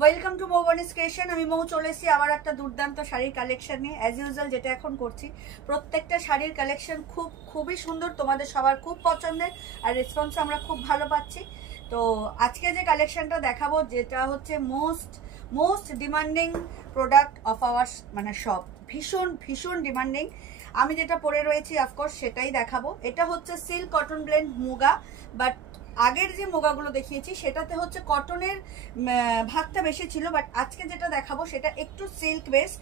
Welcome to মৌবনিস creation. আমি মৌ চলে এসেছি আবার একটা দুর্দান্ত শাড়ির কালেকশন নিয়ে। অ্যাজ ইউজুয়াল যেটা এখন করছি, প্রত্যেকটা শাড়ির কালেকশন খুবই সুন্দর, তোমাদের সবার খুব পছন্দের, আর রেসপন্স আমরা খুব ভালো পাচ্ছি। তো আজকে যে কালেকশনটা দেখাবো, যেটা হচ্ছে most demanding product of our shop, ভীষণ ডিমান্ডিং। আমি যেটা পরে রয়েছি অফকোর্স সেটাই দেখাবো। এটা হচ্ছে silk cotton blend muga, but আগের যে মুগাগুলো দেখিয়েছি সেটাতে হচ্ছে কটনের ভাগটা বেশি ছিল, বাট আজকে যেটা দেখাবো সেটা একটু সিল্ক বেস।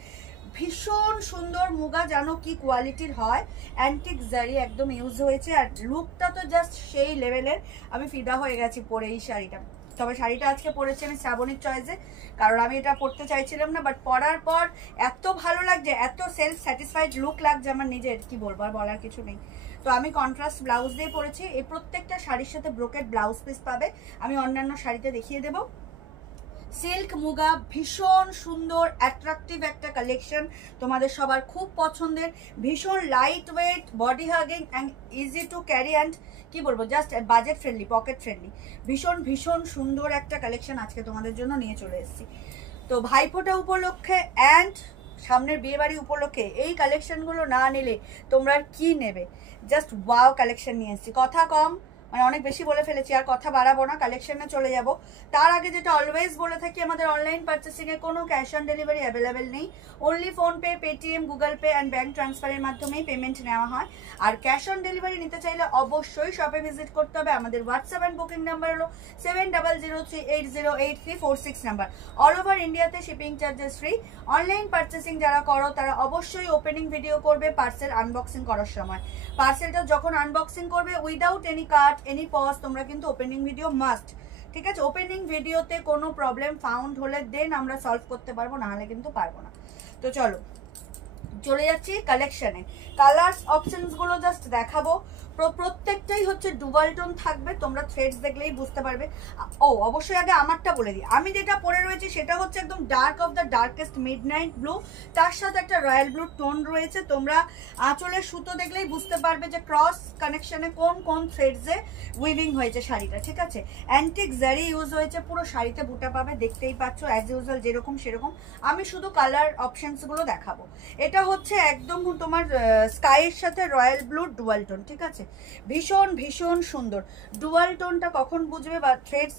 ভীষণ সুন্দর মুগা, জানো কি কোয়ালিটির হয়, অ্যান্টিক জারি একদম ইউজ হয়েছে, আর লুকটা তো জাস্ট সেই লেভেলের। আমি ফিদা হয়ে গেছি পরে এই শাড়িটা। তবে শাড়িটা আজকে পরেছি আমি শ্রাবণীর চয়েসে, কারণ আমি এটা পরতে চাইছিলাম না, বাট পরার পর এত ভালো লাগছে, এত সেলফ স্যাটিসফাইড লুক লাগছে আমার নিজের, কি বলবো, আর বলার কিছু নেই। তো আমি কন্ট্রাস্ট ব্লাউজ দিয়ে পরেছি। এই প্রত্যেকটা শাড়ির সাথে ব্রোকেড ব্লাউজ পিস পাবে, আমি অন্যান্য শাড়িতে দেখিয়ে দেবো। সিল্ক মুগা ভীষণ সুন্দর অ্যাট্রাকটিভ একটা কালেকশন, তোমাদের সবার খুব পছন্দের, ভীষণ light weight, body hugging and easy to carry and কি বলবো, just budget friendly, pocket friendly. ভীষণ সুন্দর একটা কালেকশন আজকে তোমাদের জন্য নিয়ে চলে এসেছি। তো ভাইফোঁটা উপলক্ষে অ্যান্ড সামনের বিয়েবাড়ি উপলক্ষে এই কালেকশনগুলো না নিলে তোমরা আর কি নেবে, জাস্ট ওয়াও কালেকশন নিয়ে এসেছি। কথা কম, অনেক বেশি বলে ফেলেছি, আর কথা বাড়াবো না, কালেকশনে চলে যাব। তার আগে যেটা অলওয়েজ বলে থাকি, আমাদের অনলাইন পারচেসিংয়ে কোনো ক্যাশ অন ডেলিভারি অ্যাভেলেবেল নেই। Only PhonePe, Paytm, Google pay and bank ট্রান্সফারের মাধ্যমেই পেমেন্ট নেওয়া হয়। আর ক্যাশ অন ডেলিভারি নিতে চাইলে অবশ্যই শপে ভিজিট করতে হবে। আমাদের হোয়াটসঅ্যাপ অ্যান্ড বুকিং নাম্বার হলো 7003808346 নাম্বার। অল ওভার ইন্ডিয়াতে shipping charges free. Online purchasing যারা করো তারা অবশ্যই ওপেনিং ভিডিও করবে পার্সেল আনবক্সিং করার সময়। পার্সেলটা যখন আনবক্সিং করবে উইদাউট এনি কাট এনি পজ, তোমরা কিন্তু ওপেনিং ভিডিও মাস্ট, ঠিক আছে? ওপেনিং ভিডিওতে কোনো প্রবলেম ফাউন্ড হলে দেন আমরা সলভ করতে পারবো, না হলে কিন্তু পারবো না। তো চলো চলে যাচ্ছি কালেকশনে। কালার্স অপশনস গুলো জাস্ট দেখাবো। প্রত্যেকটাই হচ্ছে ডুয়াল টোন থাকবে, তোমরা থ্রেডস দেখলেই বুঝতে পারবে। ও অবশ্যই আগে আমারটা বলে দিই, আমি যেটা পরে রয়েছি সেটা হচ্ছে একদম dark of the darkest midnight blue, তার সাথে একটা রয়্যাল ব্লু টোন রয়েছে। তোমরা আঁচলের সুতো দেখলেই বুঝতে পারবে যে ক্রস কানেকশনে কোন থ্রেডসে উইভিং হয়েছে শাড়িটা, ঠিক আছে? অ্যান্টিক জারি ইউজ হয়েছে, পুরো শাড়িতে বুটা পাবে, দেখতেই পাচ্ছ অ্যাজ ইউজুয়াল যেরকম সেরকম। আমি শুধু কালার অপশনসগুলো দেখাবো। এটা হচ্ছে একদম তোমার স্কাইয়ের সাথে রয়্যাল ব্লু ডুয়াল টোন, ঠিক আছে? ভীষণ সুন্দর। ডুয়াল টোনটা কখন বুঝবে বা থ্রেডস,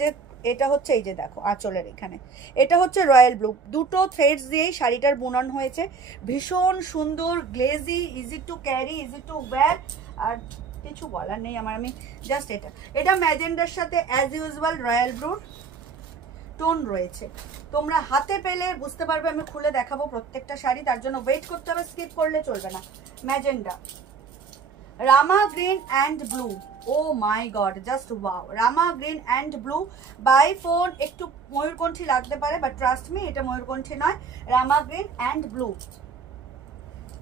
যে এটা হচ্ছে এই যে দেখো আঁচলের এখানে, এটা হচ্ছে রয়্যাল ব্লু, দুটো থ্রেডস দিয়েই শাড়িটার বুনন হয়েছে। ভীষণ সুন্দর, glazy, easy to carry, easy to wear, আর কিছু বলার নেই আমার। আমি জাস্ট এটা ম্যাজেন্ডার সাথে অ্যাজ ইউজুয়াল রয়্যাল ব্লুর টোন রয়েছে। তোমরা হাতে পেলে বুঝতে পারবে, আমি খুলে দেখাবো প্রত্যেকটা শাড়ি, তার জন্য ওয়েট করতে হবে, স্কিপ করলে চলবে না। Magenta, rama green and blue, oh my god, just wow. Rama green and blue by phone একটু ময়ূরকণ্ঠী লাগতে পারে, বাট ট্রাস্ট মি এটা ময়ূরকণ্ঠী নয়, রামা গ্রিন অ্যান্ড ব্লু।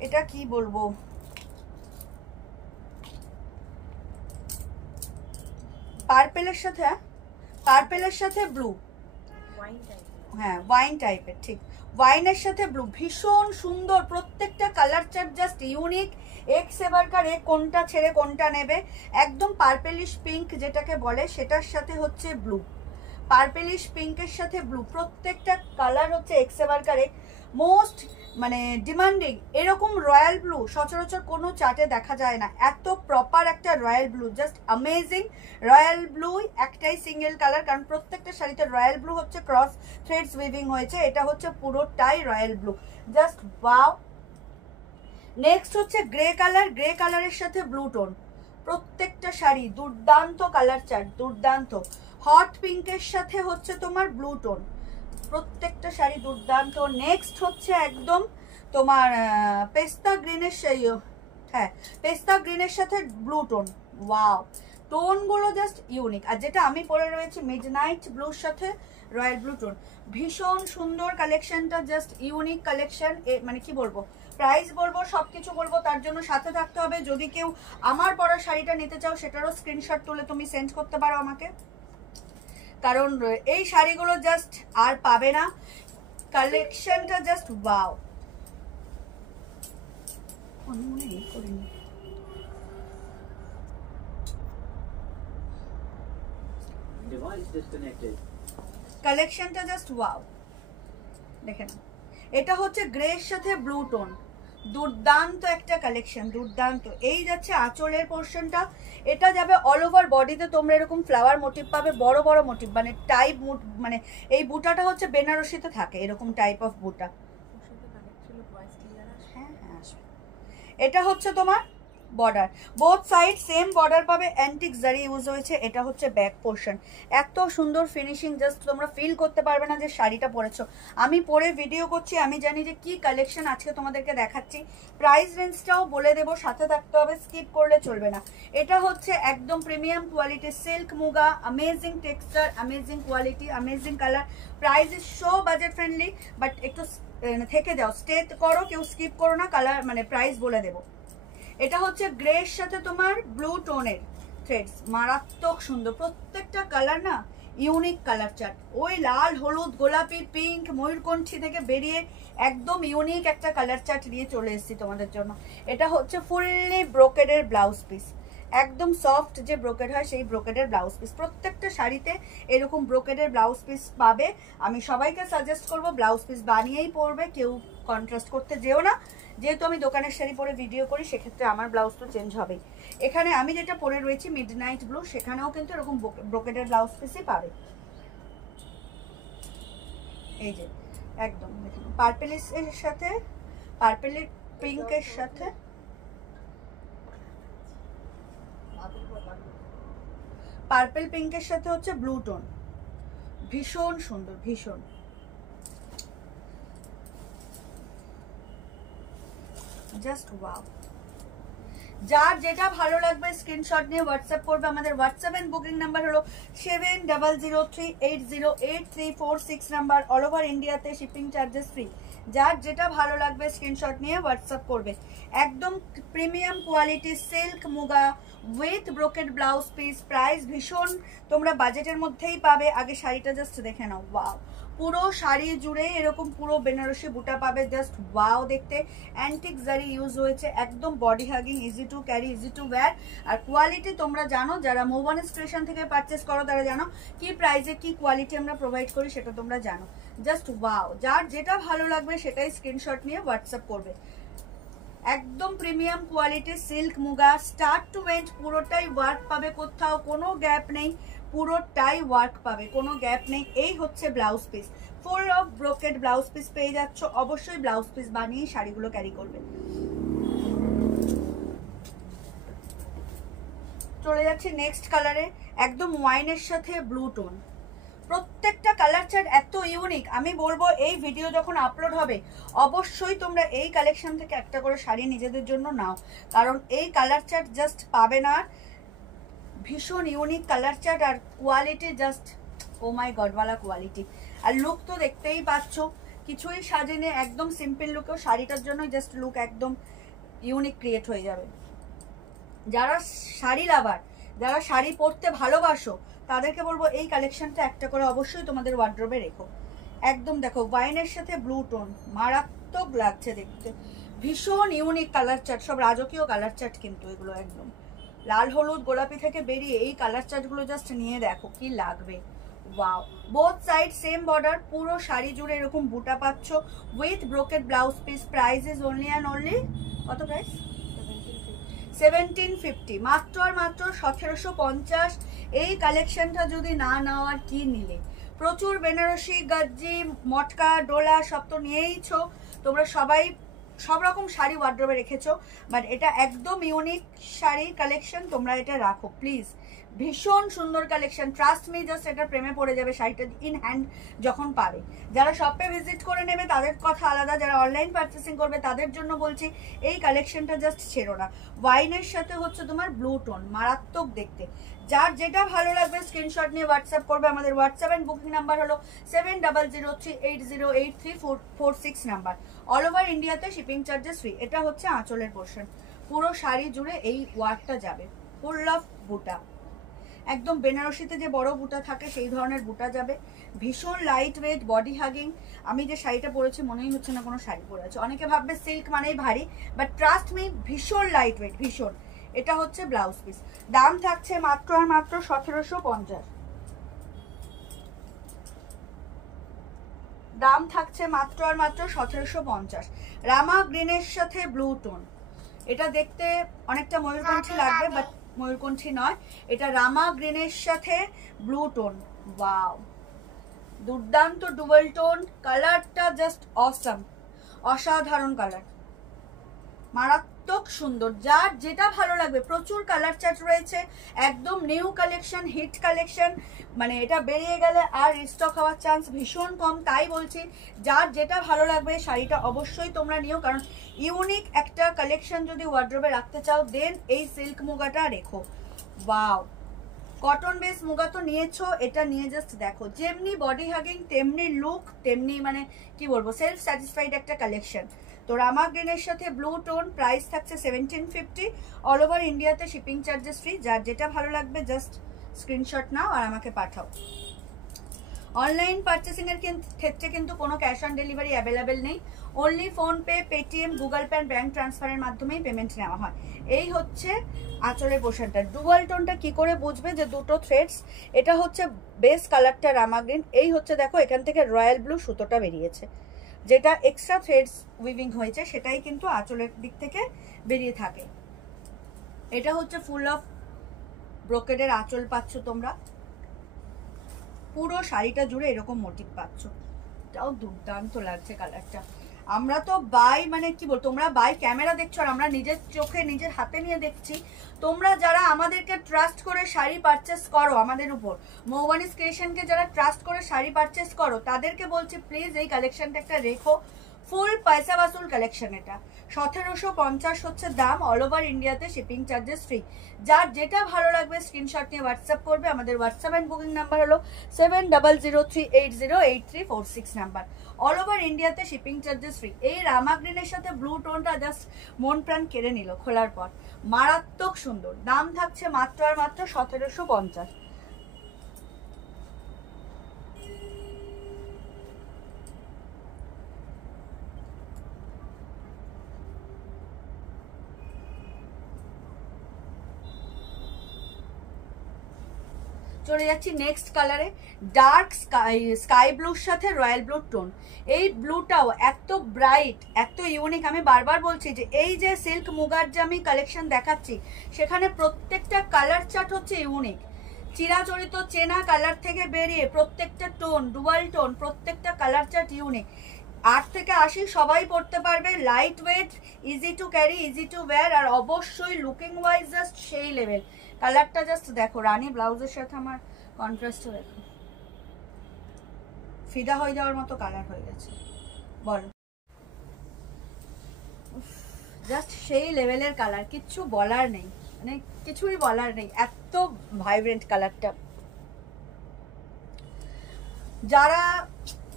এটা কি বলবো, পার্পেলের সাথে ব্লু, হ্যাঁ ওয়াইন টাইপের, ঠিক ওয়াইনের সাথে ব্লু, ভীষণ সুন্দর। প্রত্যেকটা colour chart just unique, x এবারকার কোনটা ছেড়ে কোনটা নেবে। একদম পার্পেলিশ পিঙ্ক যেটাকে বলে, সেটার সাথে হচ্ছে ব্লু, পার্পেলিশ পিঙ্কের সাথে ব্লু, প্রত্যেকটা কালার হচ্ছে এক্স এবারকার মোস্ট ডিমান্ডিং। এরকম রয়্যাল ব্লু সচরাচর কোনো চার্টে দেখা যায় না, এত প্রপার একটা royal blue, just amazing. Royal blue একটাই সিঙ্গেল কালার, কারণ প্রত্যেকটা শাড়িতে রয়্যাল ব্লু হচ্ছে ক্রস থ্রেডস উইভিং হয়েছে, এটা হচ্ছে পুরোটাই royal blue, just wow. Next হচ্ছে গ্রে কালার, গ্রে কালারের সাথে ব্লু টোন, প্রত্যেকটা শাড়ি দুর্দান্ত কালার চার্ট, দুর্দান্ত। হট পিঙ্কের সাথে হচ্ছে তোমার ব্লু টোন, প্রত্যেকটা শাড়ি দুর্দান্ত। নেক্সট হচ্ছে একদম তোমার পেস্তা গ্রিনের, হ্যাঁ পেস্তা গ্রিনের সাথে ব্লু টোন, ওয়াও, টোনগুলো জাস্ট ইউনিক। আর যেটা আমি পরে রয়েছে মিডনাইট ব্লুর সাথে রয়্যাল ব্লু টোন, ভীষণ সুন্দর কালেকশনটা, জাস্ট ইউনিক কালেকশন। কি বলবো, প্রাইস বলবো, সবকিছু বলবো, তার জন্য সাথে থাকতে হবে। যদি কেউ আমার পরা শাড়িটা নিতে চাও সেটারও স্ক্রিনশট তুলে তুমি সেন্ড করতে পারো আমাকে, কারণ এই শাড়িগুলো জাস্ট আর পাবে না, কালেকশনটা জাস্ট ওয়াও। Device disconnected. কালেকশনটা জাস্ট ওয়াও, দেখেন এটা হচ্ছে গ্রের সাথে ব্লু টোন, দুর্দান্ত একটা কালেকশন, দুর্দান্ত। এই যাচ্ছে আঁচলের পোর্শনটা, এটা যাবে অল ওভার বডিতে তোমরা এরকম ফ্লাওয়ার মোটিভ পাবে, বড় বড় মোটিভ, মানে টাইপ, মানে এই বুটাটা হচ্ছে বেনারসিতে থাকে এরকম টাইপ অফ বুটা। হ্যাঁ হ্যাঁ আসবে। এটা হচ্ছে তোমার border, both side same border পাবে, অ্যান্টিক জারি ইউজ হয়েছে। এটা হচ্ছে ব্যাক পোর্শন, এত সুন্দর ফিনিশিং, জাস্ট তোমরা ফিল করতে পারবে না যে শাড়িটা পরেছো। আমি পরে ভিডিও করছি, আমি জানি যে কি কালেকশন আজকে তোমাদেরকে দেখাচ্ছি। প্রাইস রেঞ্জটাও বলে দেবো, সাথে থাকতে হবে, স্কিপ করলে চলবে না। এটা হচ্ছে একদম premium quality silk muga, amazing texture, amazing quality, amazing colour. Price is so budget friendly, but একটু থেকে যাও, স্টে করো, কেউ স্কিপ করো না, কালার মানে প্রাইস বলে দেবো। এটা হচ্ছে গ্রের সাথে তোমার ব্লু টোনের থ্রেডস, মারাত্মক সুন্দর, প্রত্যেকটা কালার না ইউনিক কালার চার্ট। ওই লাল, হলুদ, গোলাপি, পিঙ্ক, ময়ূরকণ্ঠী থেকে বেরিয়ে একদম ইউনিক একটা কালার চার্ট নিয়ে চলে এসেছি তোমাদের জন্য। এটা হচ্ছে ফুললি ব্রোকেডের ব্লাউজ পিস, একদম সফট যে ব্রোকেড হয় সেই ব্রোকেডের ব্লাউজ পিস। প্রত্যেকটা শাড়িতে এরকম ব্রোকেডের ব্লাউজ পিস পাবে। আমি সবাইকে সাজেস্ট করব ব্লাউজ পিস বানিয়েই পরবে, কেউ কন্ট্রাস্ট করতে যেও না। যেহেতু আমি দোকানের শাড়ি পরে ভিডিও করি, সেক্ষেত্রে আমার ব্লাউজ তো চেঞ্জ হবেই। এখানে আমি যেটা পরে রয়েছি মিডনাইট ব্লু, সেখানেও কিন্তু এরকম ব্রোকেডের ব্লাউজ পিসই পাবে। এই যে একদম দেখুন, পার্পেলের সাথে, পার্পেলের পিঙ্কের সাথে, পার্পেল পিঙ্কের সাথে হচ্ছে ব্লু টোন, ভীষণ সুন্দর, ভীষণ। Just wow. যার যেটা ভালো লাগবে স্ক্রিনশট নিয়ে হোয়াটসঅ্যাপ করবে। আমাদের হোয়াটসঅ্যাপ এন্ড বুকিং নাম্বার হলো 7003808346 নাম্বার, অল ওভার ইন্ডিয়াতে শিপিং চার্জেস ফ্রি। যার যেটা ভালো লাগবে স্ক্রিনশট নিয়ে হোয়াটসঅ্যাপ করবে। একদম premium quality silk muga with brocade blouse piece, price ভীষণ তোমরা বাজেটের মধ্যেই পাবে। আগে শাড়িটা জাস্ট দেখে নাও, ওয়াও, পুরো শাড়ি জুড়ে এরকম পুরো বেনারসি বুটা পাবে, জাস্ট ওয়াও দেখতে। অ্যান্টিক জারি ইউজ হয়েছে, একদম body hugging, easy to carry, easy to wear. আর কোয়ালিটি তোমরা জানো, যারা মৌবানি স্টেশন থেকে পারচেস করো তারা জানো কি প্রাইসে কি কোয়ালিটি আমরা প্রোভাইড করি, সেটা তোমরা জানো। জাস্ট ওয়াও, যার যেটা ভালো লাগবে সেটাই স্ক্রিনশট নিয়ে হোয়াটসঅ্যাপ করবে। একদম premium quality silk muga, start to end পুরোটাই ওয়ার্ক পাবে, কোথাও কোনো গ্যাপ নেই, পুরোটাই ওয়ার্ক পাবে, কোনো গ্যাপ নেই। এই হচ্ছে blouse piece, full of brocade blouse piece পেয়ে যাচ্ছ। অবশ্যই ব্লাউজ পিস বানিয়ে শাড়িগুলো ক্যারি করবে। চলে যাচ্ছে নেক্সট কালারে, একদম ওয়াইনের সাথে ব্লু টোন। প্রত্যেকটা কালার চার্ট এত ইউনিক, আমি বলবো এই ভিডিও যখন আপলোড হবে অবশ্যই তোমরা এই কালেকশন থেকে একটা করে শাড়ি নিজেদের জন্য নাও, কারণ এই কালার চার্ট জাস্ট পাবে না। ভীষণ ইউনিক কালার চার্ট, আর কোয়ালিটি জাস্ট ও মাই গডওয়ালা কোয়ালিটি। আর লুক তো দেখতেই পাচ্ছ, কিছুই সাজেনে, একদম সিম্পল লুকেও শাড়িটার জন্য জাস্ট লুক একদম ইউনিক ক্রিয়েট হয়ে যাবে। যারা শাড়ি লাভার, যারা শাড়ি পরতে ভালোবাসো, তাদেরকে বলবো এই কালেকশনটা একটা করে অবশ্যই তোমাদের ওয়ার্ড্রোবে রেখো। একদম দেখো ওয়াইনের সাথে ব্লু টোন, মারাত্মক লাগছে দেখতে, ভীষণ ইউনিক কালার চার্ট, সব রাজকীয় কালার চার্ট কিন্তু এগুলো। একদম লাল, হলুদ, গোলাপি থেকে বেরিয়ে এই কালার চার্টগুলো জাস্ট নিয়ে দেখো কি লাগবে। Wow, both side same border, পুরো শাড়ি জুড়ে এরকম বুটা পাচ্ছ with brocade blouse piece. Price is only and only, কত প্রাইস? 1750, মাত্র আর মাত্র 1750। এই কালেকশনটা যদি না নাও আর কি নিলে। প্রচুর বেনারসি, গজ্জি, মটকা, ডোলা সব তো নিয়েইছো তোমরা, সবাই সব রকম শাড়ি ওয়ার্ড্রোবে রেখেছো, বাট এটা একদম ইউনিক শাড়ির কালেকশন, তোমরা এটা রাখো প্লিজ। ভীষণ সুন্দর কালেকশন, ট্রাস্ট মি, জাস্ট এটা প্রেমে পড়ে যাবে শাড়িটা ইন হ্যান্ড যখন পাবে। যারা শপে ভিজিট করে নেবে তাদের কথা আলাদা, যারা অনলাইন পারচেসিং করবে তাদের জন্য বলছি এই কালেকশনটা জাস্ট ছেড়ো না। ওয়াইনের সাথে হচ্ছে তোমার ব্লু টোন, মারাত্মক দেখতে। যার যেটা ভালো লাগবে স্ক্রিনশট নিয়ে হোয়াটসঅ্যাপ করবে। আমাদের হোয়াটসঅ্যাপ এন্ড বুকিং নাম্বার হলো 7003808346 নাম্বার, অল ওভার ইন্ডিয়াতে শিপিং চার্জেস ফ্রি। এটা হচ্ছে আঁচলের পোর্শন, পুরো শাড়ি জুড়ে এই ওয়ার্কটা যাবে, ফুল অফ বুটা, একদম বেনারসিতে যে বড় বুটা থাকে সেই ধরনের বুটা যাবে। ভীষণ লাইট ওয়েট, বডি হাগিং। আমি যে শাড়িটা পরেছি মনেই হচ্ছে না কোনো শাড়ি পরে আছে। অনেকে ভাববে সিল্ক মানেই ভারী, বাট ট্রাস্ট মি, ভীষণ লাইট ওয়েট, ভীষণ। এটা হচ্ছে ব্লাউজ পিস, দাম থাকছে মাত্র আর মাত্র 1750। দাম থাকছে মাত্র আর মাত্র 1750। রামা গ্রিনের সাথে ব্লু টোন, এটা দেখতে অনেকটা ময়ূরকণ্ঠী লাগবে বাট ময়ূরকণ্ঠী নয়, এটা রামা গ্রিনের সাথে ব্লু টোন। ওয়াও, দুর্দান্ত ডুয়াল টোন, কালারটা জাস্ট অসাম, অসাধারণ কালার, মারাত্মক সুন্দর। যার যেটা ভালো লাগবে, প্রচুর কালার চার্ট রয়েছে, একদম নিউ কালেকশন, হিট কালেকশন, মানে এটা বেরিয়ে গেলে আর রিস্টক হওয়ার চান্স ভীষণ কম। তাই বলছি যার যেটা ভালো লাগবে শাড়িটা অবশ্যই তোমরা নিও, কারণ ইউনিক একটা কালেকশন যদি ওয়ার্ড্রোবে রাখতে চাও দেন এই সিল্ক মুগাটা রেখো। ওয়াও, কটন বেস মুগা তো নিয়েছো, এটা নিয়ে জাস্ট দেখো, যেমনি বডি হাগিং তেমনি লুক, তেমনি মানে কি বলবো সেলফ স্যাটিসফাইড একটা কালেকশন। তো রামা গ্রিনের সাথে ব্লু টোন, প্রাইস থাকছে 1750, অল ওভার ইন্ডিয়াতে শিপিং চার্জেস ফ্রি। যার যেটা ভালো লাগবে জাস্ট স্ক্রিনশট নাও আর আমাকে পাঠাও। অনলাইন পারচেসিং এর ক্ষেত্রে কিন্তু কোনো ক্যাশ অন ডেলিভারি অ্যাভেলেবেল নেই, only PhonePe, Paytm, Google pay and bank ট্রান্সফারের মাধ্যমেই পেমেন্ট নেওয়া হয়। এই হচ্ছে আঁচলের পোর্শনটা। ডুয়াল টোনটা কি করে বুঝবে যে দুটো থ্রেডস, এটা হচ্ছে বেস কালারটা রামা গ্রিন, এই হচ্ছে দেখো এখান থেকে রয়্যাল ব্লু সুতোটা বেরিয়েছে, যেটা এক্সট্রা থ্রেডস উইভিং হয়েছে সেটাই কিন্তু আঁচলের দিক থেকে বেরিয়ে থাকে। এটা হচ্ছে ফুল অফ ব্রোকেডের আঁচল পাচ্ছ তোমরা, পুরো শাড়িটা জুড়ে এরকম মোটিভ পাচ্ছ, এটাও দুর্দান্ত লাগছে কালারটা। আমরা তো বাই মানে কি বল, তোমরা বাই ক্যামেরা দেখছো আর আমরা নিজের চোখে নিজের হাতে নিয়ে দেখছি। তোমরা যারা আমাদেরকে ট্রাস্ট করে শাড়ি পারচেস করো, আমাদের উপর মৌবানিস ক্রিয়েশনকে যারা ট্রাস্ট করে শাড়ি পারচেস করো, তাদেরকে বলছি প্লিজ এই কালেকশনটা একটা রেখো, ফুল পয়সা বাসুল কালেকশন। এটা 1750 হচ্ছে দাম, অল ওভার ইন্ডিয়াতে শিপিং চার্জেস ফ্রি। যার যেটা ভালো লাগবে স্ক্রিনশট নিয়ে হোয়াটসঅ্যাপ করবে। আমাদের হোয়াটসঅ্যাপ অ্যান্ড বুকিং নাম্বার হলো 7003808346 নাম্বার, অল ওভার ইন্ডিয়াতে শিপিং চার্জেস ফ্রি। এই রামা গ্রিনের সাথে ব্লু টোনটা জাস্ট মন প্রাণ কেড়ে নিল খোলার পর, মারাত্মক সুন্দর। দাম থাকছে মাত্র আর মাত্র 1750। চলে যাচ্ছি নেক্সট কালারে, ডার্ক স্কাই ব্লুর সাথে রয়্যাল ব্লু টোন। এই ব্লুটাও এত ব্রাইট, এত ইউনিক। আমি বারবার বলছি যে এই যে সিল্ক মুগার যে আমি কালেকশন দেখাচ্ছি সেখানে প্রত্যেকটা কালার চার্ট হচ্ছে ইউনিক, চিরাচরিত চেনা কালার থেকে বেরিয়ে প্রত্যেকটা টোন ডুয়াল টোন, প্রত্যেকটা কালার চার্ট ইউনিক। 8 থেকে 80 সবাই পড়তে পারবে, light weight, easy to carry, easy to wear, আর অবশ্যই লুকিং ওয়াইজ জাস্ট সেই লেভেল। কালারটা জাস্ট দেখো, রানী ব্লাউজের সাথে আমার কন্ট্রাস্টও দেখো, ফিদা হয়ে যাওয়ার মতো কালার হয়ে গেছে। বলো, জাস্ট সেই লেভেলের কালার, কিচ্ছু বলার নেই, মানে কিছুই বলার নেই, এত ভাইব্রেন্ট কালারটা। যারা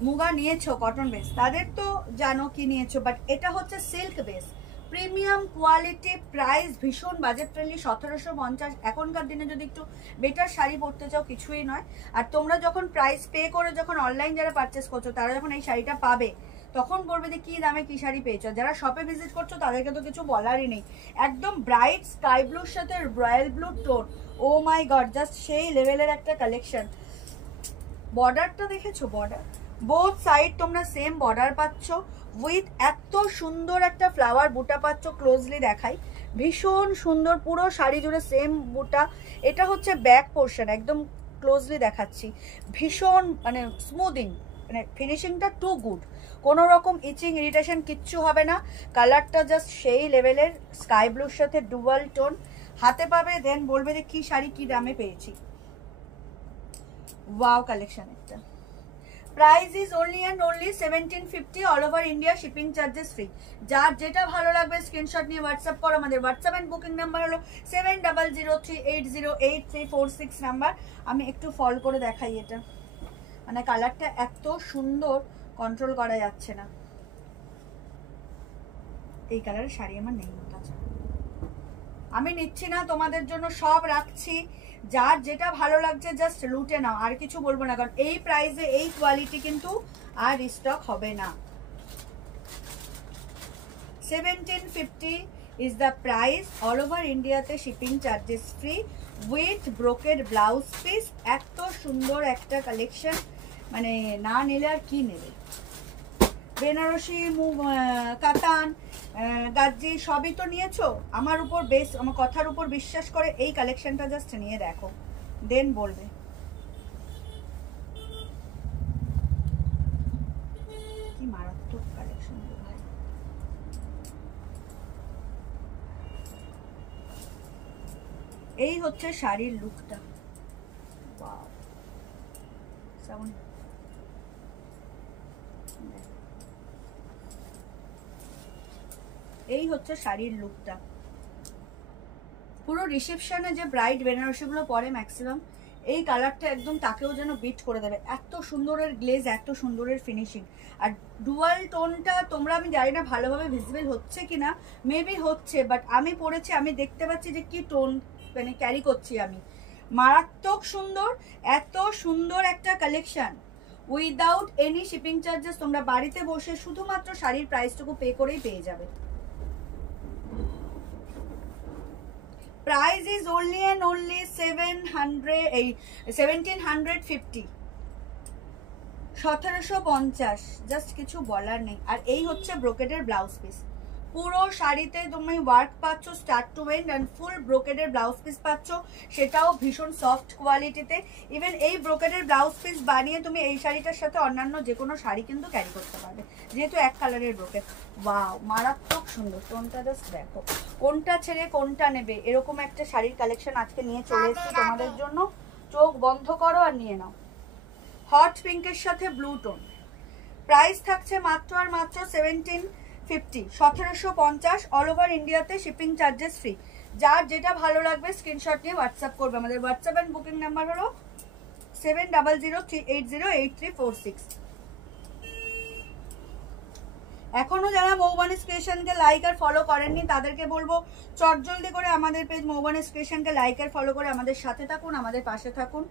মুগা নিয়েছো কটন বেস তাদের তো জানো কি নিয়েছো, বাট এটা হচ্ছে silk base, premium quality, price ভীষণ বাজেট ফ্রেন্ডলি 1750। এখনকার দিনে যদি একটু বেটার শাড়ি পরতে চাও কিছুই নয়। আর তোমরা যখন প্রাইস পে করে যখন অনলাইন যারা পারচেস করছো তারা যখন এই শাড়িটা পাবে তখন বলবে যে কি দামে কি শাড়ি পেয়েছো। যারা শপে ভিজিট করছো তাদেরকে তো কিছু বলারই নেই। একদম ব্রাইট স্কাই ব্লুর সাথে royal blue tone, O my god, just সেই লেভেলের একটা কালেকশন। বর্ডারটা দেখেছো, বর্ডার বোথ সাইড তোমরা সেম বর্ডার পাচ্ছ, উইথ এত সুন্দর একটা ফ্লাওয়ার বুটা পাচ্ছ। ক্লোজলি দেখাই, ভীষণ সুন্দর, পুরো শাড়ি জুড়ে সেম বুটা। এটা হচ্ছে ব্যাক পোর্শন, একদম ক্লোজলি দেখাচ্ছি, ভীষণ মানে স্মুদিং, মানে ফিনিশিংটা টু গুড, কোনো রকম ইচিং ইরিটেশন কিচ্ছু হবে না। কালারটা জাস্ট সেই লেভেলের, স্কাই ব্লুর সাথে ডুয়াল টোন, হাতে পাবে দেন বলবে যে কি শাড়ি কি দামে পেয়েছি। ওয়াও কালেকশন একটা। Price is only and only 1750, all over India shipping charges free. যার যেটা ভালো লাগবে স্ক্রিনশট নিয়ে হোয়াটসঅ্যাপ করো। আমাদের হোয়াটসঅ্যাপ অ্যান্ড বুকিং নাম্বার হলো 7003808346 নাম্বার। আমি একটু ফল করে দেখাই, এটা মানে কালারটা এত সুন্দর, কন্ট্রোল করা যাচ্ছে না। এই কালারের শাড়ি আমার নেই, আমি নিচ্ছি না তোমাদের জন্য, সব রাখছি। যার যেটা ভালো লাগছে জাস্ট লুটে নাও, আর কিছু বলবো না, কারণ এই প্রাইসে এই কোয়ালিটি কিন্তু আর স্টক হবে না। 1750 is the price, all over ইন্ডিয়াতে shipping charges free with brocade blouse piece. এত সুন্দর একটা কালেকশন, মানে না নিলে আর কি নেবে। বেনারসি, কাতান, গাজ্জি সবই তো নিয়েছো। আমার উপর বেশ, আমার কথার উপর বিশ্বাস করে এই কালেকশনটা জাস্ট নিয়ে দেখো, দেন বলবে। কি মারাত্মক কালেকশন ভাই। এই হচ্ছে শাড়ির লুকটা। Wow, sound. এই হচ্ছে শাড়ির লুকটা। পুরো রিসেপশনে যে ব্রাইড বেনারসিগুলো পরে ম্যাক্সিমাম এই কালারটা একদম তাকেও যেন বিট করে দেবে। এত সুন্দরের গ্লেজ, এত সুন্দরের ফিনিশিং। আর ডুয়াল টোনটা তোমরা, আমি জানি না ভালোভাবে ভিজিবল হচ্ছে কিনা, মেবি হচ্ছে, বাট আমি পরেছি, আমি দেখতে পাচ্ছি যে কি টোন মানে ক্যারি করছি আমি। মারাত্মক সুন্দর, এত সুন্দর একটা collection without any shipping charges. তোমরা বাড়িতে বসে শুধুমাত্র শাড়ির প্রাইসটুকু পে করেই পেয়ে যাবে। Price is only and only 1750, 1750, just কিছু বলার নেই। আর এই হচ্ছে ব্রোকেডের ব্লাউজ পিস। পুরো শাড়িতে তুমি ওয়ার্ক পাচ্ছ start to end, and full ব্রোকেডের ব্লাউজ পিস পাচ্ছ, সেটাও ভীষণ সফট কোয়ালিটিতে। ইভেন এই ব্রোকেডের ব্লাউজ পিস বানিয়ে তুমি এই শাড়িটার সাথে অন্যান্য যে কোনো শাড়ি কিন্তু ক্যারি করতে পারবে, যেহেতু এক কালারের ব্রোকেড। ওয়াও, মারাত্মক সুন্দর। কোনটা জাস্ট দেখো, কোনটা ছেড়ে কোনটা নেবে, এরকম একটা শাড়ির কালেকশন আজকে নিয়ে চলে এসেছি তোমাদের জন্য। চোখ বন্ধ করো আর নিয়ে নাও। হট পিঙ্কের সাথে ব্লু টোন। প্রাইস থাকছে মাত্র আর মাত্র 1750, 1750। অল ওভার ইন্ডিয়াতে শিপিং চার্জেস ফ্রি। যার যেটা ভালো লাগবে স্ক্রিনশট নিয়ে হোয়াটসঅ্যাপ করবে। আমাদের হোয়াটসঅ্যাপ অ্যান্ড বুকিং নাম্বার হলো 7003808346। এখনো যারা মৌবানিস ক্রিয়েশনকে লাইক আর ফলো করেননি তাদেরকে বলবো চটজলদি করে আমাদের পেজ মৌবানিস ক্রিয়েশনকে লাইক আর ফলো করে আমাদের সাথে থাকুন, আমাদের পাশে থাকুন।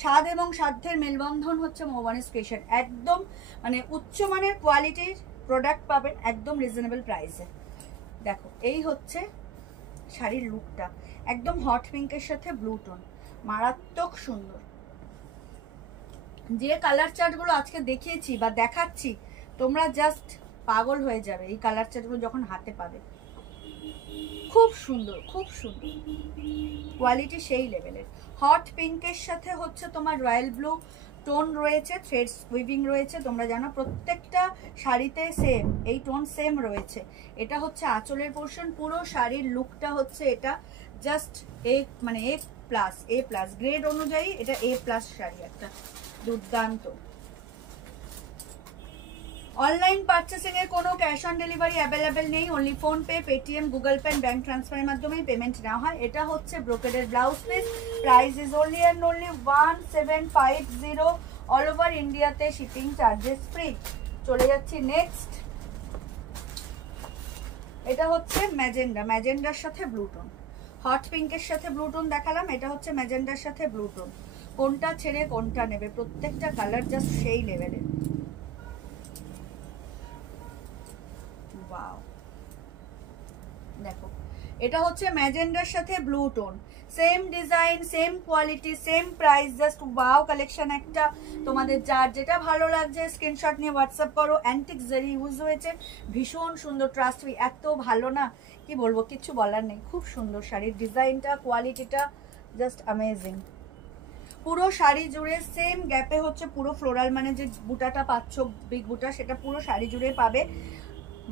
স্বাদ এবং সাধ্যের মেলবন্ধন হচ্ছে মৌবানিস ক্রিয়েশন। একদম মানে উচ্চমানের কোয়ালিটির প্রোডাক্ট পাবেন একদম রিজনেবল প্রাইসে। দেখো, এই হচ্ছে শাড়ির লুকটা, একদম হট পিঙ্কের সাথে ব্লু টোন, মারাত্মক সুন্দর। যে কালার চার্টগুলো আজকে দেখিয়েছি বা দেখাচ্ছি, তোমরা জাস্ট পাগল হয়ে যাবে এই কালার চার্টগুলো যখন হাতে পাবে। খুব সুন্দর, খুব সুন্দর কোয়ালিটি, সেই লেভেলের। হট পিঙ্কের সাথে হচ্ছে তোমার রয়্যাল ব্লু টোন রয়েছে, থ্রেড উইভিং রয়েছে। তোমরা জানো প্রত্যেকটা শাড়িতে সেম এই টোন সেম রয়েছে। এটা হচ্ছে আঁচলের পোর্শন। পুরো শাড়ির লুকটা হচ্ছে এটা জাস্ট মানে এ প্লাস গ্রেড অনুযায়ী এটা A+ শাড়ি, একটা দুর্দান্ত। অনলাইন পারচেসিং এর কোনো ক্যাশ অন ডেলিভারি অ্যাভেলেবেল নেই। Only PhonePe, Paytm, Google Pay, bank ট্রান্সফারের মাধ্যমেই পেমেন্ট নেওয়া হয়। এটা হচ্ছে ব্রোকেডের blouse piece. Price is only and only 1750। All over ইন্ডিয়াতে শিপিং চার্জেস ফ্রি। চলে যাচ্ছি নেক্সট। এটা হচ্ছে ম্যাজেন্ডা, ম্যাজেন্ডার সাথে ব্লু টোন। হট পিঙ্কের সাথে ব্লু টোন দেখালাম, এটা হচ্ছে ম্যাজেন্ডার সাথে ব্লু টোন। কোনটা ছেড়ে কোনটা নেবে, প্রত্যেকটা কালার জাস্ট সেই লেভেলের। ওয়াও, দেখো এটা হচ্ছে ম্যাজেন্ডার সাথে blue tone, same design, same quality, same price, just wow collection একটা। তোমাদের যার যেটা ভালো লাগছে স্ক্রিনশট নিয়ে হোয়াটসঅ্যাপ করো। অ্যান্টিক জারি ইউজ হয়েছে, ভীষণ সুন্দর, ট্রাস্ট মি, এত ভালো না কি বলবো, কিচ্ছু বলার নেই। খুব সুন্দর শাড়ির ডিজাইনটা, কোয়ালিটিটা জাস্ট অ্যামেজিং। পুরো শাড়ি জুড়ে সেম গ্যাপে হচ্ছে পুরো ফ্লোরাল মানে যে বুটাটা পাচ্ছ, বিগ বুটা, সেটা পুরো শাড়ি জুড়ে পাবে।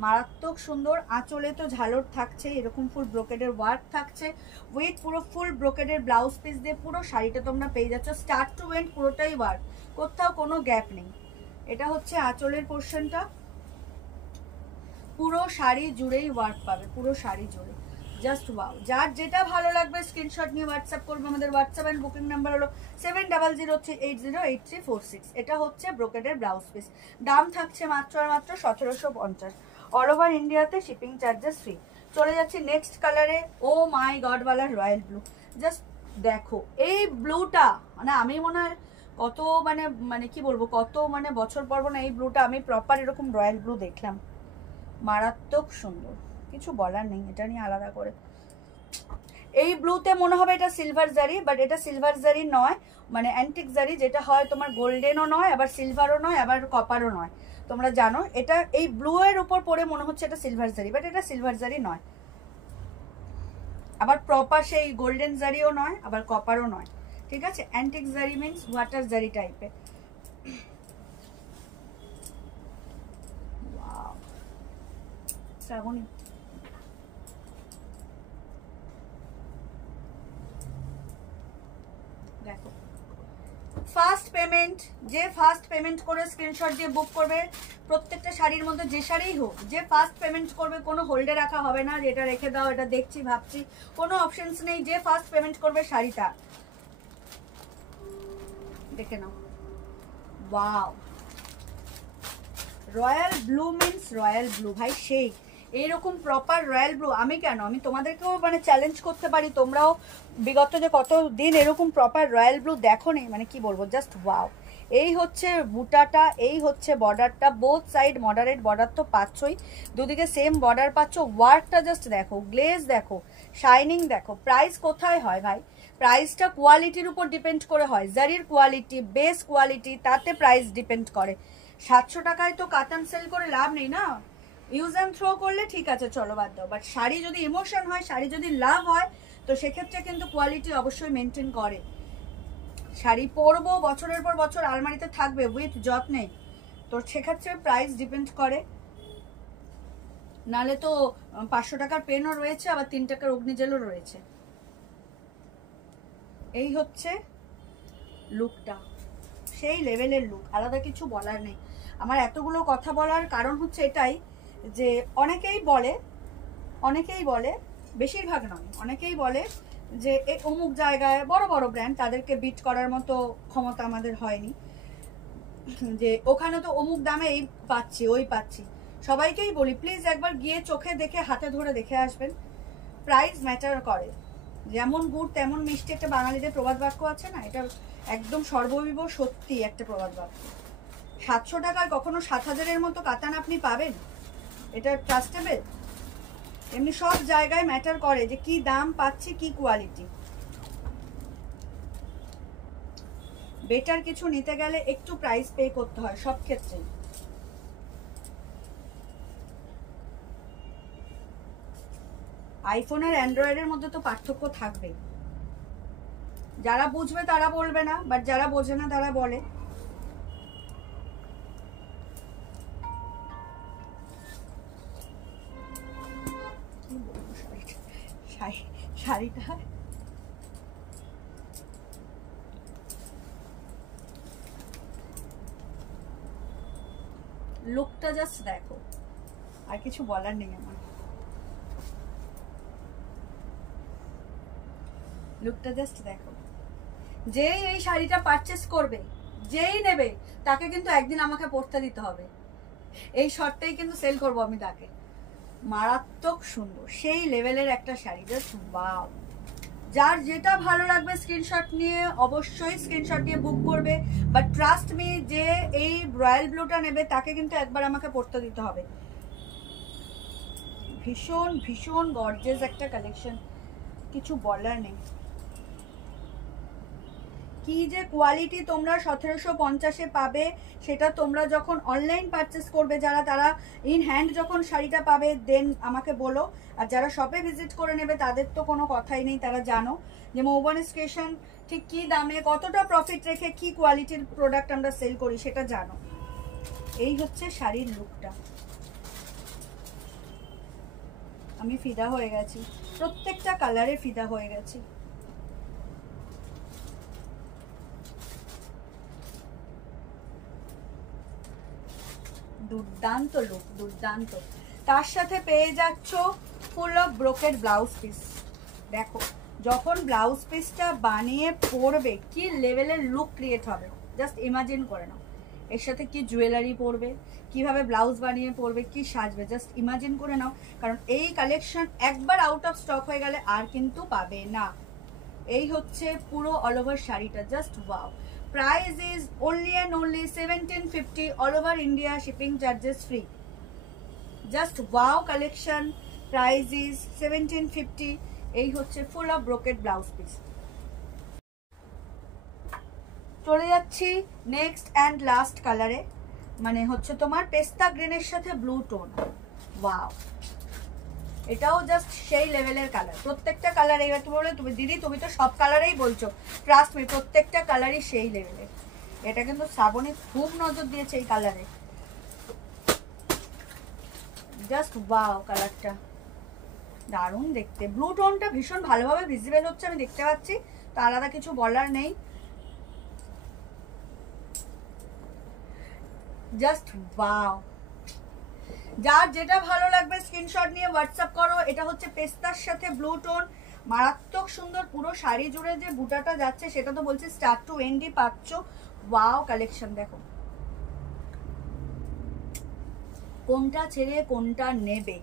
মারাত্মক সুন্দর। আঁচলে তো ঝালর থাকছে, এরকম ফুল ব্রোকেডের ওয়ার্ক থাকছে উইথ পুরো ফুল ব্রোকেডের ব্লাউজ পিস দিয়ে পুরো শাড়িটা তোমরা পেয়ে যাচ্ছ স্টার্ট টু এন্ড পুরোটাই ওয়ার্ক, কোথাও কোনো গ্যাপ নেই। এটা হচ্ছে আঁচলের পোর্শনটা, পুরো শাড়ি জুড়েই ওয়ার্ক পাবে, পুরো শাড়ি জুড়ে, জাস্ট ওয়াও। যার যেটা ভালো লাগবে স্ক্রিনশট নিয়ে হোয়াটসঅ্যাপ করবে। আমাদের হোয়াটসঅ্যাপ এন্ড বুকিং নাম্বার হলো 7003808346। এটা হচ্ছে ব্রোকেডের ব্লাউজ পিস। দাম থাকছে মাত্র আর মাত্র 1750। অল ওভার ইন্ডিয়াতে শিপিং চার্জেস ফ্রি। চলে যাচ্ছি নেক্সট কালারে। ও মাই গড ওয়ালা রয়্যাল ব্লু। জাস্ট দেখো এই ব্লুটা, মানে আমি মনে হয় কত মানে কি বলবো, কত মানে বছর পরবো না এই ব্লুটা আমি প্রপার এরকম রয়্যাল ব্লু দেখলাম। মারাত্মক সুন্দর, কিছু বলার নেই এটা নিয়ে আলাদা করে। এই ব্লুতে মনে হবে এটা সিলভার জারি, বাট এটা সিলভার জারি নয়, মানে অ্যান্টিক জারি, যেটা হয় তোমার গোল্ডেনও নয়, আবার সিলভারও নয়, আবার কপারও নয়। তোমরা জানো এটা এই ব্লু এর উপর পরে মনে হচ্ছে এটা সিলভার জারি, বাট এটা সিলভার জারি নয়, আবার প্রপার সেই গোল্ডেন জারিও নয়, আবার কপারও নয়, ঠিক আছে। অ্যান্টিক জারি মিন্স ওয়াটার জারি টাইপের। শ্রাবণী দেখো, ফার্স্ট পেমেন্ট, যে ফার্স্ট পেমেন্ট করে স্ক্রিনশট দিয়ে বুক করবে, প্রত্যেকটা শাড়ির মধ্যে যে শাড়িই হোক, যে ফার্স্ট পেমেন্ট করবে কোনো হোল্ডে রাখা হবে না যে এটা রেখে দাও, এটা দেখছি ভাবছি, কোনো অপশনস নেই। যে ফার্স্ট পেমেন্ট করবে শাড়িটা দেখে নাও। Wow, royal blue means royal blue ভাই, সেই এইরকম প্রপার রয়্যাল ব্লু আমি কেন, আমি তোমাদেরকেও মানে চ্যালেঞ্জ করতে পারি, তোমরাও বিগত যে কত দিন এরকম প্রপার রয়্যাল ব্লু দেখো নি, মানে কি বলবো, জাস্ট ওয়াও। এই হচ্ছে বুটাটা, এই হচ্ছে বর্ডারটা, বোথ সাইড মডারেট বর্ডার তো পাচ্ছই, দুদিকে সেম বর্ডার পাচ্ছ। ওয়ার্কটা জাস্ট দেখো, গ্লেজ দেখো, শাইনিং দেখো। প্রাইস কোথায় হয় ভাই, প্রাইসটা কোয়ালিটির উপর ডিপেন্ড করে হয়, জারির কোয়ালিটি, বেস কোয়ালিটি, তাতে প্রাইস ডিপেন্ড করে। 700 টাকায় তো কাতান সেল করে লাভ নেই না, ইউজ অ্যান্ড থ্রো করলে ঠিক আছে চলো বাদ দাও, বাট শাড়ি যদি ইমোশন হয়, শাড়ি যদি লাভ হয়, তো সেক্ষেত্রে কিন্তু কোয়ালিটি অবশ্যই মেনটেন করে। শাড়ি পরবো বছরের পর বছর আলমারিতে থাকবে উইথ যত্নে, তো সেক্ষেত্রে প্রাইস ডিপেন্ড করে। নালে তো 500 টাকার পেনও রয়েছে, আবার 3 টাকার অগ্নিজেলও রয়েছে। এই হচ্ছে লুকটা, সেই লেভেলের লুক, আলাদা কিছু বলার নেই। আমার এতগুলো কথা বলার কারণ হচ্ছে এটাই যে অনেকেই বলে, বেশিরভাগ নয়, অনেকেই বলে যে অমুক জায়গায় বড় বড় ব্র্যান্ড, তাদেরকে বিট করার মতো ক্ষমতা আমাদের হয়নি, যে ওখানে তো অমুক দামে এই পাচ্ছি ওই পাচ্ছি। সবাইকেই বলি প্লিজ একবার গিয়ে চোখে দেখে হাতে ধরে দেখে আসবেন, প্রাইস ম্যাটার করে। যেমন গুড় তেমন মিষ্টি, একটা বাঙালিদের প্রবাদ বাক্য আছে না, এটা একদম সর্ববিব সত্যি একটা প্রবাদ বাক্য। 700 টাকায় কখনো 7000-এর মতো কাতান আপনি পাবেন, এটা ট্রাস্টেবল? এমনি সব জায়গায় ম্যাটার করে যে কি দাম পাচ্ছি, কি কোয়ালিটি। বেটার কিছু নিতে গেলে একটু প্রাইস পে করতে হয় সব ক্ষেত্রে। আইফোন আর অ্যান্ড্রয়েডের মধ্যে তো পার্থক্য থাকবে, যারা বুঝবে তারা বলবে না, বাট যারা বোঝে না তারা বলে। শাড়িটা লুকটা জাস্ট দেখো, আর কিছু বলার নেই আমার। লুকটা জাস্ট দেখো, যেই এই শাড়িটা পারচেস করবে, যেই নেবে, তাকে কিন্তু একদিন আমাকে পড়তে দিতে হবে, এই শর্টেই কিন্তু সেল করবো আমি তাকে। মারাত্মক সুন্দর, সেই লেভেলের একটা শাড়ি, জাস্ট ওয়াও। যার যেটা ভালো লাগবে স্ক্রিনশট নিয়ে অবশ্যই স্ক্রিনশট দিয়ে বুক করবে, বাট ট্রাস্ট মি, যে এই রয়্যাল ব্লুটা নেবে তাকে কিন্তু একবার আমাকে পড়তে দিতে হবে। ভীষণ ভীষণ গর্জিয়াস একটা কালেকশন, কিছু বলার নেই। কি যে কোয়ালিটি তোমরা 1750-এ পাবে, সেটা তোমরা যখন অনলাইন পারচেস করবে যারা, তারা ইন হ্যান্ড যখন শাড়িটা পাবে দেন আমাকে বলো। আর যারা শপে ভিজিট করে নেবে তাদের তো কোনো কথাই নেই, তারা জানো যে মৌবন স্টেশন ঠিক কি দামে, কতটা প্রফিট রেখে কি কোয়ালিটির প্রোডাক্ট আমরা সেল করি সেটা জানো। এই হচ্ছে শাড়ির লুকটা, আমি ফিদা হয়ে গেছি, প্রত্যেকটা কালারে ফিদা হয়ে গেছি। দুর্দান্ত লুক, দুর্দান্ত। তার সাথে পেয়ে যাচ্ছ full of brocade blouse piece. দেখো যখন ব্লাউজ পিসটা বানিয়ে পরবে কি লেভেলের লুক ক্রিয়েট হবে, জাস্ট ইমাজিন করে নাও। এর সাথে কি জুয়েলারি পরবে, কিভাবে ব্লাউজ বানিয়ে পরবে, কি সাজবে, জাস্ট ইমাজিন করে নাও। কারণ এই কালেকশন একবার আউট অফ স্টক হয়ে গেলে আর কিন্তু পাবে না। এই হচ্ছে পুরো অল ওভার শাড়িটা, just wow. Price is only and only 1750, all over India, shipping charges free. Just wow collection, price is 1750. এই হচ্ছে full of brocade blouse piece. চলে যাচ্ছি নেক্সট অ্যান্ড লাস্ট কালারে। মানে হচ্ছে তোমার পেস্তা গ্রিনের সাথে ব্লু টোন। ওয়াও, এটাও জাস্ট সেই লেভেলের কালার। প্রত্যেকটা কালার, এইবার তুমি বলে তুমি দিদি তুমি তো সব কালারেই বলছো, ট্রাস্ট মি প্রত্যেকটা কালারই সেই লেভেলের। এটা কিন্তু শ্রাবণী খুব নজর দিয়েছে এই কালারে, জাস্ট ওয়াও কালারটা দারুণ দেখতে। ব্লু টোনটা ভীষণ ভালোভাবে ভিজিবল হচ্ছে, আমি দেখতে পাচ্ছি, তো আলাদা কিছু বলার নেই। জাস্ট ওয়াও, যার যেটা ভালো লাগবে স্ক্রিনশট নিয়ে হোয়াটসঅ্যাপ করো। এটা হচ্ছে পেস্তার সাথে ব্লু টোন, মারাত্মক সুন্দর। পুরো শাড়ি জুড়ে যে বুটাটা যাচ্ছে সেটা তো বলছি স্টার্ট টু এন্ডই পাচ্ছ। ওয়াও কালেকশন দেখো, কোনটা ছেড়ে কোনটা নেবে।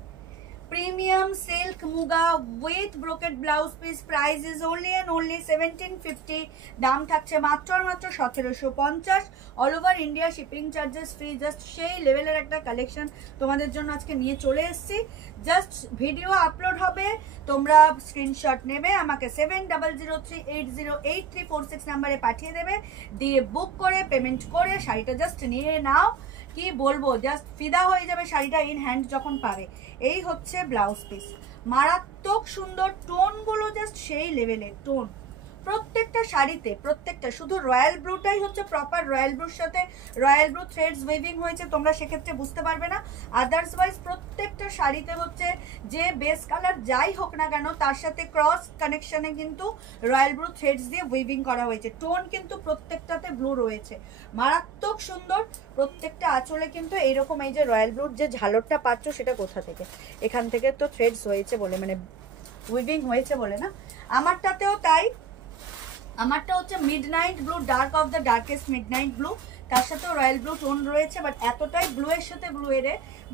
Premium silk muga with brocade blouse piece, price is only and only 1750, দাম থাকছে মাত্র আর মাত্র 1750, all over India shipping charges free. Just সেই লেভেলের একটা কালেকশন তোমাদের জন্য আজকে নিয়ে চলে এসেছি। জাস্ট ভিডিও আপলোড হবে, তোমরা স্ক্রিনশট নেবে, আমাকে 7003808346 নাম্বারে পাঠিয়ে দেবে, দিয়ে বুক করে পেমেন্ট করে শাড়িটা জাস্ট নিয়ে নাও। কি বলবো, জাস্ট ফিদা হয়ে যাবে শাড়িটা ইন হ্যান্ড যখন পাবে। এই হচ্ছে ব্লাউজ পিস, মারাত্মক সুন্দর, টোনগুলো জাস্ট সেই লেভেলের টোন প্রত্যেকটা শাড়িতে, প্রত্যেকটা। শুধু রয়্যাল ব্লুটাই হচ্ছে প্রপার রয়্যাল ব্লুর সাথে রয়্যাল ব্লু থ্রেডস ওয়েভিং হয়েছে, তোমরা সেক্ষেত্রে বুঝতে পারবে না। আদার্সওয়াইজ প্রত্যেকটা শাড়িতে হচ্ছে যে বেস কালার যাই হোক না কেন তার সাথে ক্রস কানেকশনে কিন্তু রয়্যাল ব্লু থ্রেডস দিয়ে ওয়েভিং করা হয়েছে। টোন কিন্তু প্রত্যেকটাতে ব্লু রয়েছে, মারাত্মক সুন্দর। প্রত্যেকটা আঁচলে কিন্তু এইরকম এই যে রয়্যাল ব্লুর যে ঝালরটা পাচ্ছ সেটা কোথা থেকে, এখান থেকে তো থ্রেডস হয়েছে বলে, মানে উইভিং হয়েছে বলে না। আমারটাতেও তাই, আমারটা হচ্ছে midnight blue, dark of the darkest midnight blue, তার সাথেও রয়্যাল ব্লু টোন রয়েছে, বাট এতটাই ব্লু এর সাথে ব্লু এর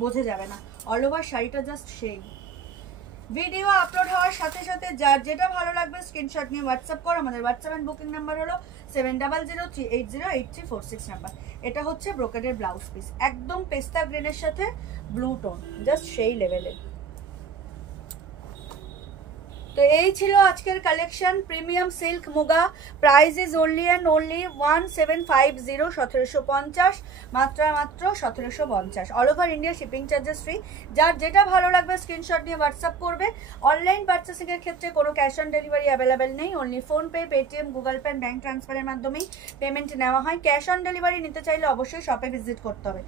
বোঝা যাবে না। অল ওভার শাড়িটা জাস্ট সেই। ভিডিও আপলোড হওয়ার সাথে সাথে যার যেটা ভালো লাগবে স্ক্রিনশট নিয়ে হোয়াটসঅ্যাপ করো। আমাদের হোয়াটসঅ্যাপ এন্ড বুকিং নাম্বার হলো 7003808346 নাম্বার। এটা হচ্ছে ব্রোকেডের ব্লাউজ পিস, একদম পেস্তা গ্রিনের সাথে ব্লু টোন, জাস্ট সেই লেভেলের। তো এই ছিল আজকের collection, premium silk muga, price is only and only 1750, 1750, মাত্র মাত্র 1750, all over India shipping charges free. যার যেটা ভালো লাগবে স্ক্রিনশট নিয়ে হোয়াটসঅ্যাপ করবে। অনলাইন পার্চেসিং এর ক্ষেত্রে কোনো ক্যাশ অন ডেলিভারি অ্যাভেলেবেল নেই, only PhonePe, Paytm, Google pay, bank ট্রান্সফারের মাধ্যমেই পেমেন্ট নেওয়া হয়। ক্যাশ অন ডেলিভারি নিতে চাইলে অবশ্যই শপে ভিজিট করতে হবে।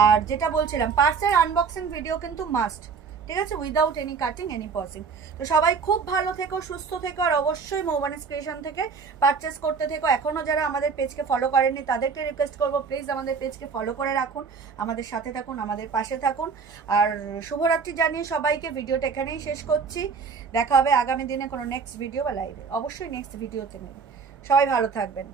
আর যেটা বলছিলাম, পার্সেল আনবক্সিং ভিডিও কিন্তু মাস্ট, ঠিক আছে, উইদাউট এনি কাটিং এনি পজিং। তো সবাই খুব ভালো থেকো, সুস্থ থেকো, আর অবশ্যই মৌবানিস ক্রিয়েশন থেকে পারচেস করতে থেকো। এখনও যারা আমাদের পেজকে ফলো করেননি তাদেরকে রিকোয়েস্ট করবো, প্লিজ আমাদের পেজকে ফলো করে রাখুন, আমাদের সাথে থাকুন, আমাদের পাশে থাকুন। আর শুভরাত্রি জানিয়ে সবাইকে ভিডিওটা এখানেই শেষ করছি। দেখা হবে আগামী দিনে কোনো নেক্সট ভিডিও বা লাইভে, অবশ্যই নেক্সট ভিডিওতে নেবে। সবাই ভালো থাকবেন।